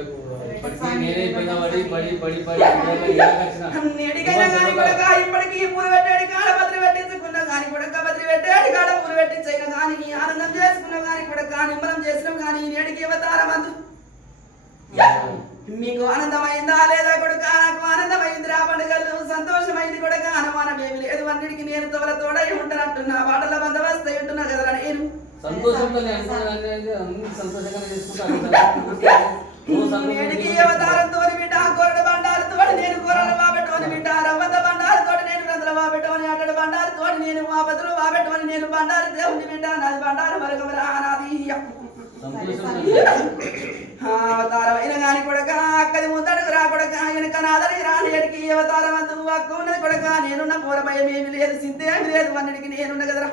పెట్టకు నేనే పైన పడి ఇప్పటికీ పూలు పెట్టాడు కాడ బద్రి పెట్టించుకున్నావు కానీ కూడా బద్రి పెట్టాడు కాడ పూలు పెట్టించైనా కానీ ఆనందం చేసుకున్నావు కానీ కూడా నిమ్మలం చేసినావు కానీ నేడికి అవతారమందు మీకు ఆనందమైందా లేదా కొడుక నాకు ఆనందమైంది రా పండుగలు సంతోషమైంది కొడుక అనుమానమేమి లేదు అన్నిటికీ నేను తోడై ఉంటానంటున్నా వాటల బందవస్తే ఉంటున్నా కదరా నేను నేడికి అవతారంతో బిడ్డ కొరడు బండాలతో నేను కూరలు వాబెట్టుకొని బిడ్డ రవ్వత బండాలతో నేను రందుల వాబెట్టుకొని అట్టడు బండాలతో నేను మా బదులు వాబెట్టుకొని నేను బండారు దేవుని బిడ్డ నాది బండారు మరొకరా నాది అవతారమైన గాని కొడక అక్కది ముందడుగు రా కొడక వెనక నాదరికి రాని ఎడికి అవతారం అందు అక్క ఉన్నది కొడక నేనున్న పూరభయం ఏమి లేదు సింధే ఏమి లేదు అన్నిటికి నేనున్న కదరా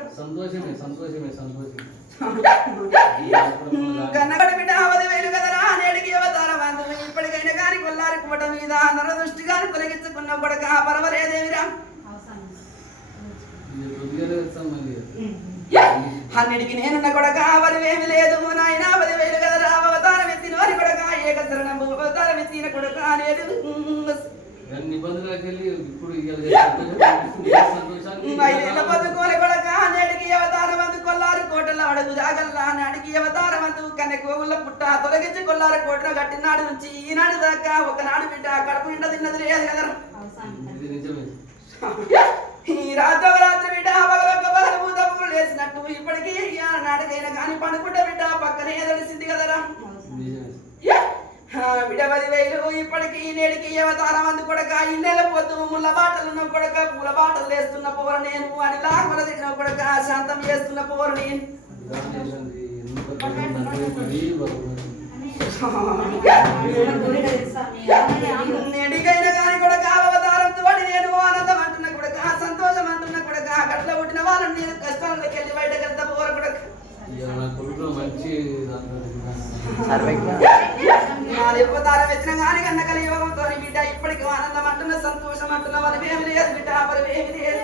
కన్నగడ బిడ్డ 10,000 కదరా నేడికి అవతారం అందు ఇప్పటికైనా గాని కొల్లారి కోట మీద నర దృష్టి గాని తొలగించుకున్న కొడక పర్వలేదేవిరా అన్నిటికి నేనున్న కొడక వరివేమి లేదు నాయన 10,000 కదరా అవతారం ఎత్తిన వారి కొడక ఏకశరణం అవతారం ఎత్తిన కొడక అనేది ఐదేళ్ల బతుకోని కొడక నేటికి అవతారం అందు కొల్లారు కోటల అడుగు జాగల్లా నాటికి అవతారం అందు కన్నె కోగుళ్ళ పుట్ట తొలగించి కొల్లారు కోటను కట్టినాడు నుంచి ఈనాడు దాకా ఒకనాడు బిడ్డ కడుపు నిండా తిన్నది లేదు కదరా ఈ రాత్రి బిడ్డ పగలొక్క పగలు తప్పులు వేసినట్టు ఇప్పటికీ నాటికైనా కానీ పండుకుంటే బిడ్డ పక్కనే తెలిసింది కదరా బిడ్డ 10,000 ఇప్పటికీ నేడికి అవతారం అందు కొడక ఇన్నెల పోతూ ముళ్ళ బాటలున్న కొడక పూల బాటలు వేస్తున్న పోరు నేను అని లాగల తిన్న కొడక శాంతం చేస్తున్న పోరు నేను నేడికైనా కానీ కొడక అవతారంతో నేను ఆనందం అంటున్న కొడక సంతోషం అంటున్న కొడక గట్ల పుట్టిన వాళ్ళని నేను కష్టాలకి వెళ్ళి బయటకు వెళ్తా పోరు కొడక అవతారం వచ్చిన కానీ కన్న కలియుగంతో బిడ్డ ఇప్పటికీ ఆనందం అంటున్న సంతోషం అంటున్న వాళ్ళు ఏమి లేదు బిడ్డ మరి ఏమి లేదు